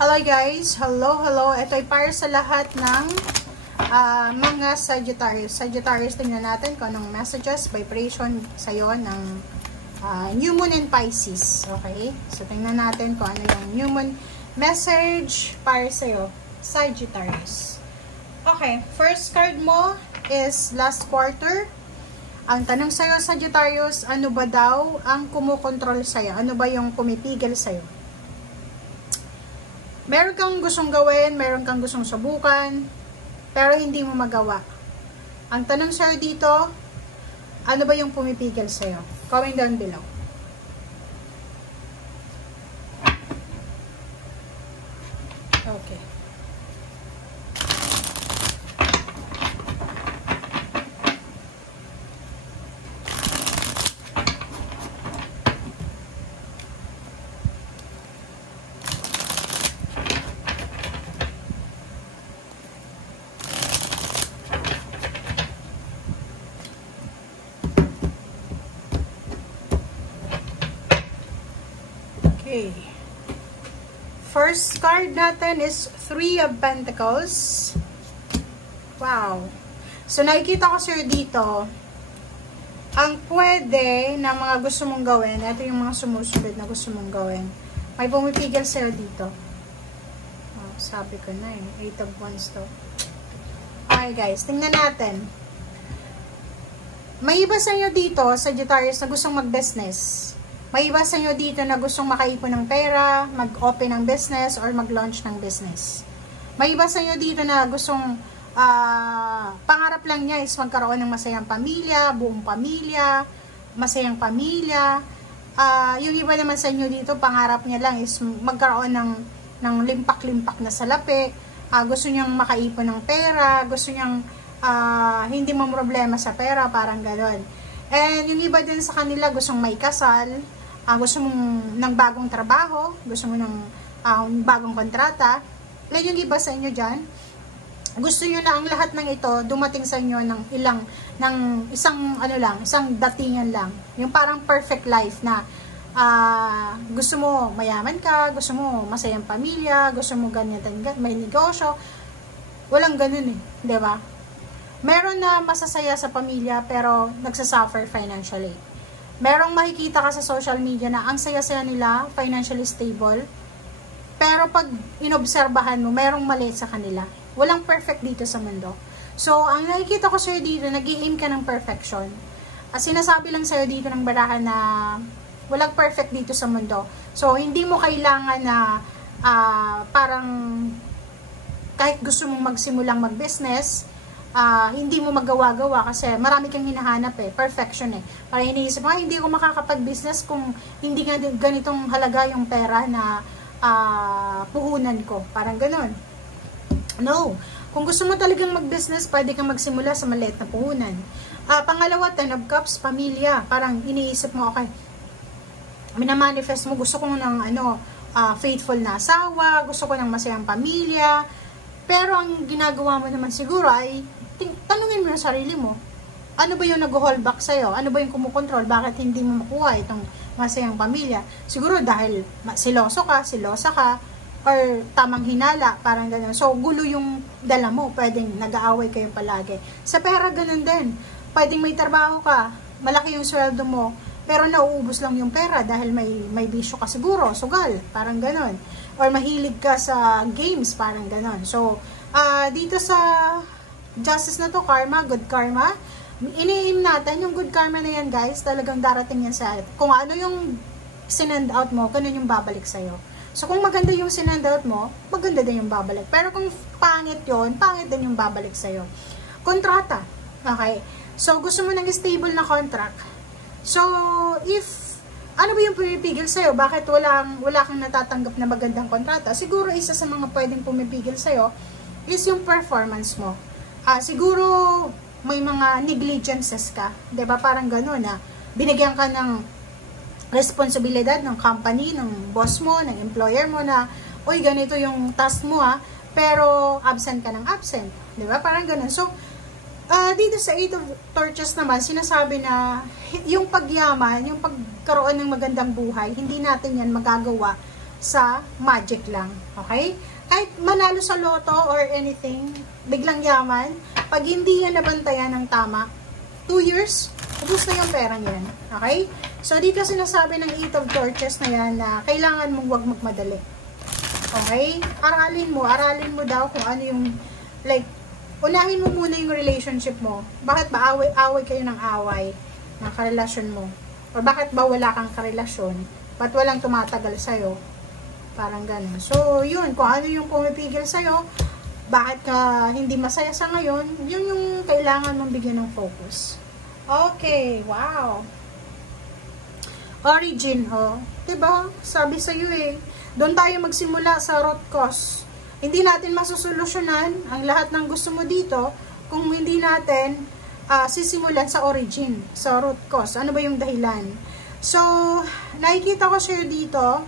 Hello guys! Hello! Ito ay para sa lahat ng mga Sagittarius. Sagittarius, tingnan natin kung anong messages, vibration sa'yo ng New Moon in Pisces. Okay? So, tingnan natin kung ano yung New Moon message para sa'yo, Sagittarius. Okay, first card mo is last quarter. Ang tanong sa'yo, Sagittarius, ano ba daw ang kumukontrol sa'yo? Ano ba yung pumipigil sa'yo? Meron kang gustong gawin, meron kang gustong subukan, pero hindi mo magawa. Ang tanong sa'yo dito, ano ba yung pumipigil sa'yo? Comment down below. Okay. Okay. First card natin is Three of Pentacles. Wow. So, nakikita ko sir dito, ang pwede na mga gusto mong gawin, ito yung mga sumusunod na gusto mong gawin. May pumipigil sir dito. Oh, sabi ko na eh. 8 of Wands to. Okay guys, tingnan natin. May iba sa inyo dito, Sagittarius, na gustong mag-business. May iba sa inyo dito na gustong makaipon ng pera, mag-open ng business, or mag-launch ng business. May iba sa inyo dito na gustong, pangarap lang niya is magkaroon ng masayang pamilya, buong pamilya, masayang pamilya. Yung iba naman sa inyo dito, pangarap niya lang is magkaroon ng limpak-limpak na salapi. Gusto niyang makaipon ng pera, gusto niyang hindi mo problema sa pera, parang gano'n. And yung iba din sa kanila, gustong may kasal, gusto mong ng bagong trabaho, gusto mo ng bagong kontrata. Like yung iba sa inyo dyan, gusto nyo na ang lahat ng ito dumating sa inyo ng isang datingan lang. Yung parang perfect life na gusto mo mayaman ka, gusto mo masayang pamilya, gusto mo ganyan, may negosyo. Walang ganun eh, di ba? Meron na masasaya sa pamilya pero nagsasuffer financially. Merong makikita ka sa social media na ang saya-saya nila, financially stable. Pero pag inobserbahan mo, merong mali sa kanila. Walang perfect dito sa mundo. So, ang nakikita ko sa'yo dito, nag-i-aim ka ng perfection. Sinasabi lang sa'yo dito ng barahan na walang perfect dito sa mundo. So, hindi mo kailangan na parang kahit gusto mong magsimulang mag-business, hindi mo magawa-gawa kasi marami kang hinahanap eh, perfection eh. Parang iniisip mo, hindi ako makakapag-business kung hindi nga ganitong halaga yung pera na puhunan ko. Parang ganun. No. Kung gusto mo talagang mag-business, pwede kang magsimula sa maliit na puhunan. Pangalawa, 10 of Cups, pamilya. Parang iniisip mo, okay, minamanifest mo, gusto ko ng faithful na asawa, gusto ko ng masayang pamilya. Pero ang ginagawa mo naman siguro ay tanungin mo yung sarili mo. Ano ba yung nag-hold back sa'yo? Ano ba yung kumukontrol? Bakit hindi mo makuha itong masayang pamilya? Siguro dahil siloso ka, silosa ka, or tamang hinala, parang gano'n. So, gulo yung dala mo. Pwedeng nag-aaway kayo palagi. Sa pera, gano'n din. Pwedeng may trabaho ka, malaki yung sweldo mo, pero nauubos lang yung pera dahil may bisyo ka siguro, sugal, parang gano'n. Or mahilig ka sa games, parang gano'n. So, dito sa justice na to, karma, good karma, ini-aim natin, yung good karma na yan guys, talagang darating yan sa, kung ano yung sinend out mo, ganun yung babalik sa'yo. So, kung maganda yung sinend out mo, maganda din yung babalik. Pero kung pangit yun, pangit din yung babalik sa'yo. Kontrata, okay? So, gusto mo ng stable na contract. So, ano ba yung pumipigil sa'yo? Bakit wala kang natatanggap na magandang kontrata? Siguro isa sa mga pwedeng pumipigil sa'yo is yung performance mo. Siguro may mga negligences ka. Diba? Parang gano'n na binigyan ka ng responsibilidad ng company, ng boss mo, ng employer mo na, uy, ganito yung task mo pero absent ka ng absent. Diba? Parang gano'n. So, dito sa 8 of Torches naman, sinasabi na yung pagyaman, yung pagkaroon ng magandang buhay, hindi natin yan magagawa sa magic lang. Okay? Kahit manalo sa loto or anything, biglang yaman, pag hindi yan nabantayan ng tama, 2 years, ubus na yung perang yan. Okay? So, dito sinasabi ng 8 of torches na yan na kailangan mong huwag magmadali. Okay? Aralin mo daw kung ano yung, like, unahin mo muna yung relationship mo. Bakit ba away kayo ng away ng karelasyon mo? Or bakit ba wala kang karelasyon? Ba't walang tumatagal sa'yo? Parang ganun. So, yun. Kung ano yung pumipigil sa'yo, bakit ka hindi masaya sa ngayon, yun yung kailangan mong bigyan ng focus. Okay. Wow. Origin, oh. Diba? Sabi sa'yo eh. Doon tayo magsimula sa root cause. Hindi natin masusolusyonan ang lahat ng gusto mo dito kung hindi natin sisimulan sa origin, sa root cause. Ano ba yung dahilan? So, nakikita ko sa'yo dito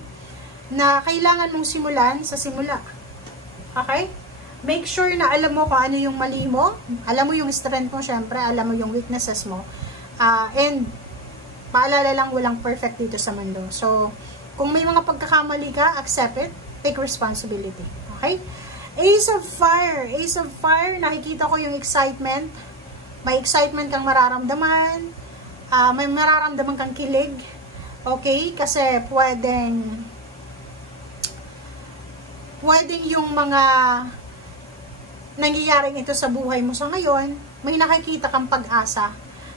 na kailangan mong simulan sa simula. Okay? Make sure na alam mo kung ano yung mali mo. Alam mo yung strength mo, syempre. Alam mo yung weaknesses mo. And, paalala lang, walang perfect dito sa mundo. So, kung may mga pagkakamali ka, accept it. Take responsibility. Okay? Ace of Fire. Ace of Fire, nakikita ko yung excitement. May excitement kang mararamdaman. May mararamdaman kang kilig. Okay? Kasi pwedeng yung mga nangyayaring ito sa buhay mo sa ngayon, may nakikita kang pag-asa.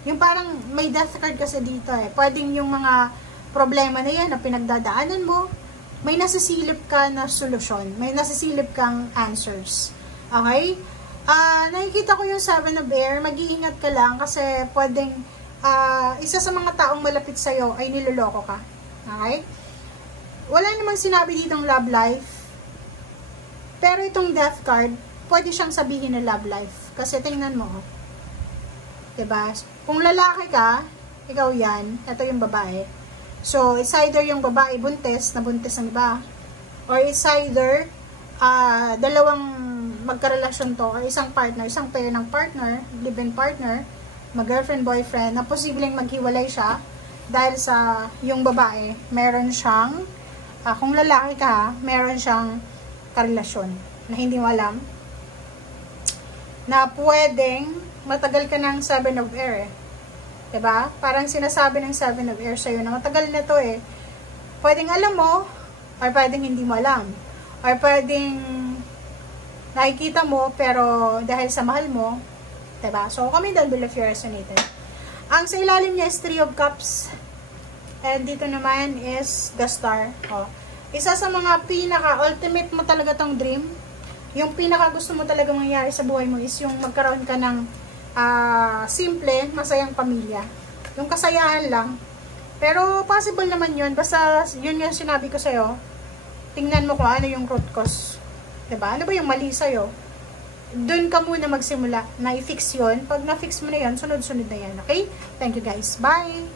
Yung parang may death card kasi dito eh. Pwedeng yung mga problema na yan na pinagdadaanan mo, may nasisilip ka na solusyon. May nasisilip kang answers. Okay? Nakikita ko yung 7 of Air. Mag-iingat ka lang kasi pwedeng isa sa mga taong malapit sa'yo ay niloloko ka. Okay? Wala namang sinabi ditong love life. Pero itong death card, pwede siyang sabihin na love life. Kasi tingnan mo. Diba? Kung lalaki ka, ikaw yan. Ito yung babae. So, it's either yung babae buntis, nabuntis ng iba, or it's either dalawang magkarelasyon to, or isang partner, isang pair ng partner, live-in partner, mag-girlfriend, boyfriend, na posibleng maghiwalay siya dahil sa yung babae, meron siyang, kung lalaki ka, meron siyang karelasyon na hindi mo alam, na pwedeng matagal ka ng 7 of Air eh. Diba? Parang sinasabi ng 7 of Air sa'yo na matagal na to eh. Pwedeng alam mo, or pwedeng hindi mo alam. Or pwedeng nakikita mo, pero dahil sa mahal mo, diba? So, comment down below if you resonated. Ang sa ilalim niya is 3 of Cups. And dito naman is the Star. Oh. Isa sa mga pinaka-ultimate mo talaga tong dream, yung pinaka gusto mo talaga mangyari sa buhay mo is yung magkaroon ka ng simple, masayang pamilya. Yung kasayahan lang. Pero possible naman yun. Basta yun yung sinabi ko sa'yo. Tingnan mo kung ano yung root cause. Diba? Ano ba yung mali sa'yo? Doon ka muna magsimula na i-fix yun. Pag na-fix mo na yun, sunod-sunod na yan. Okay? Thank you guys. Bye!